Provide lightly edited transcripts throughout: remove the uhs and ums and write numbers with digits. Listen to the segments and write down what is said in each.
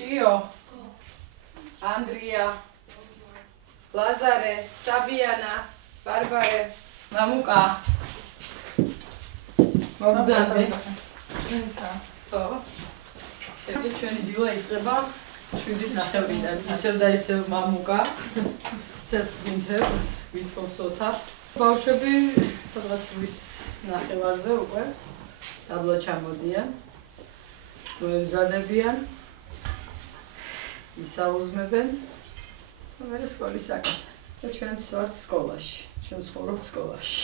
შიო, ანდრია, ლაზარე, საბიანა, ბარბარე, მამუკა. მოგზაურე. ხო. შეგვიძლია ჩვენი დილა იწყება 7:09-დან. ისევ და ისევ მამუკა. ცეს ვინთებს, ვითხოვს ოთახს. ბავშვები სადღაც 8:30-ზე უკვე დაბლა ჩამოდიან. მოემზადებიან. ისაუზმებენ. მე სკოლის საკითხი. და ჩვენც ვართ სკოლაში. ჩვენ ცხოვრობთ სკოლაში.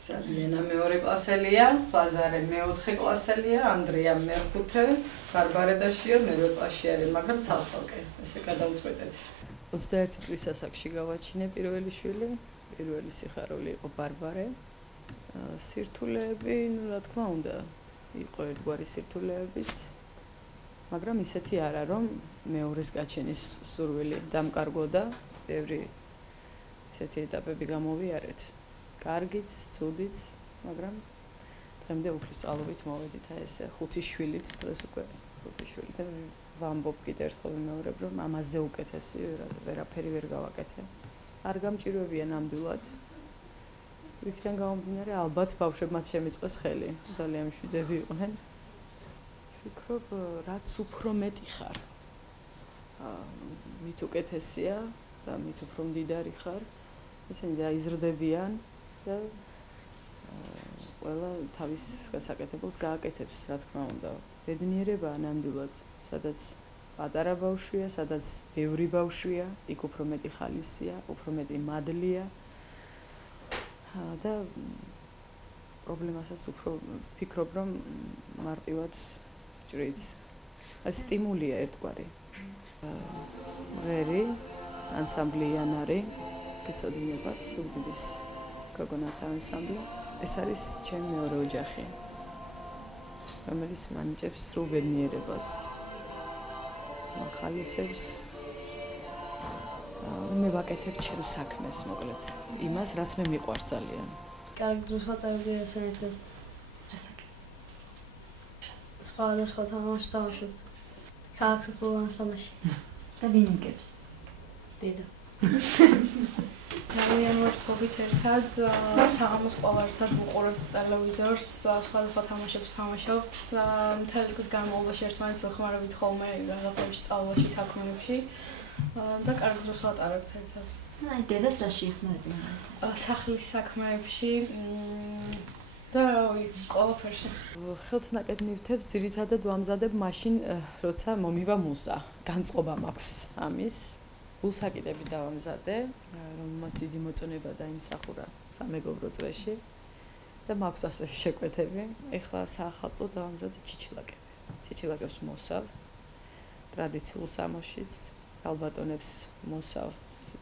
საბიანა მეორე კლასელია, ლაზარე მეოთხე კლასელია, ანდრია მეხუთე, ბარბარე და შიო მერვე კლასში არის, მაგრამ ცალ-ცალკე. ესე გადავწყვეტეთ. 21 წლის ასაკში გავაჩინე პირველი შვილი, პირველი სიხარული იყო ბარბარე. სირთულეები, რა თქმა უნდა, იყო ერთგვარი სირთულეებიც, მაგრამ ისეთი არა, რომ მეორეს გაჩენის სურვილი დამკარგოდა, ბევრი ისეთი ეტაპები გამოვიარეთ. კარგიც, ცუდიც, მაგრამ დღემდე უფლისწავლობით მოვედით ესე 5 შვილით, დღეს უკვე 5 შვილით და ვამბობ კიდევ ერთხელ ვიმეორებ, რომ ამაზე უკეთესი ვერაფერი ვერ გავაკეთე. არ გამჭირვებია ნამდვილად. იქიდან გამომდინარე, ალბათ ბავშვებმაც შემიწყვეს ხელი, ძალიან მშვიდები იყვნენ. ვფიქრობ, რაც უფრო მეტი ხარ, მით უკეთესია და მით უფრო მდიდარი ხარ, ისინი დაიზრდებიან და ყველა თავის გასაკეთებელს გააკეთებს, რა თქმა უნდა. ბედნიერებაა ნამდვილად, სადაც პატარა ბავშვია, სადაც ბევრი ბავშვია, იქ უფრო მეტი ხალისია, უფრო მეტი მადლია და პრობლემასაც უფრო ვფიქრობ, რომ მარტივად ჭრით. სტიმულია ერთგვარი. ღერი, ანსამბლი იანარი, გეწოდინებათ, სულგდის გოგონათა ანსამბლი. ეს არის ჩემი მეორე ოჯახი, რომელიც მანიჭებს სრულ ბედნიერებას, ხალისებს. მე ვაკეთებ ჩემს საქმეს, მოკლედ, იმას, რაც მე მიყვარს ძალიან. კარგი დროს ვატარებდი ესენებთან. სხვა თამაშს თამაშობ. ქალაქს ფულანს თამაში. და ვინ იგებს? დედა. ძალიან ვერცხობით ერთად საღამოს ყოველდღიურად ვუყურებთ ტელევიზორს, სხვადასხვა თამაშებს თამაშობთ. მთელი დღის განმავლობაში ერთმანეთს ვეხმარებით ხოლმე რაღაცებში, სწავლაში, საქმეებში და კარგი დროს ვატარებთ ერთად. აი, დედას რაში ეხმარები? სახლის საქმეებში და ყველაფერში. ხელთ ნაკეთ ნივთებს ძირითადად ვამზადებ მაშინ, როცა მომივა მუზა. განწყობა მაქვს ამის. უსაკიდები დავამზადე, რომელმაც დიდი მოწონება დაიმსახურა სამეგობრო წრეში და მაქვს ასე შეკვეთები. ეხლა საახალწლოდ დავამზადე ჩიჩილაკები. ჩიჩილაკებს მოსავ ტრადიციულ სამოშიც, ალბატონებს მოსავ,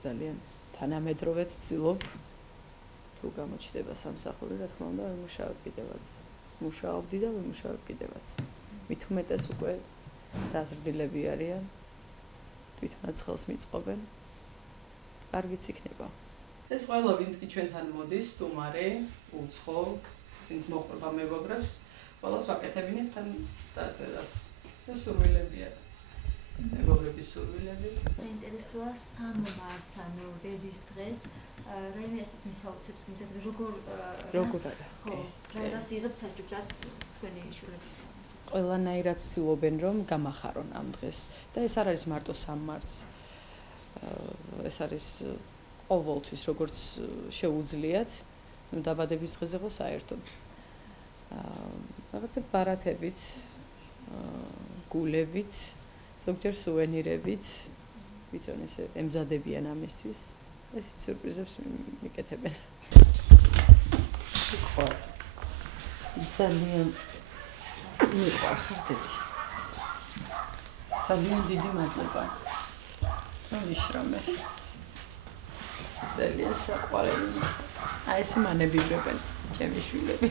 ძალიან თანამედროვე ვცდილობ. თუ გამოჩნდება სამსახური, რა თქმა უნდა, ვიმუშავებ კიდევაც. მუშაობდი და ვიმუშავებ კიდევაც. მით უმეტეს უკვე დაზრდილები არიან. თვითონაც ხელს მიწყობენ. კარგიც იქნება. ეს ყველა ვინც კი ჩვენთან მოდის, სტუმარი, უცხო, ვინც მოყვება მეგობრებს, ყველას ვაკეთებინებთ თან დაწერას. ეს სურვილებია. მეგობრების სურვილები. საინტერესოა 3 მარტს, ანუ დედის დღეს, რაიმე ესეთ მისაუცებს გიმზადებ, როგორ არა. ხო, რას იღებთ საჭიროდ თქვენი შვილების ყველანაირად ვცდილობენ, რომ გამახარონ ამ დღეს. და ეს არ არის მარტო 3 მარტს. ეს არის ყოველთვის, როგორც შეუძლიათ, დაბადების დღეზე ხო საერთოდ. რაღაცა ბარათებით, გულებით, ზოგჯერ სუვენირებით, თვითონ ესე ემზადებიან ამისთვის. ესეთ სიურპრიზებს მიკეთებენ. ხო. ძალიან მიყვარხარ დედი. ძალიან დიდი მადლობა. რომ იშრომე. ძალიან საყვარელი. აი ეს მანებილებენ ჩემი შვილები.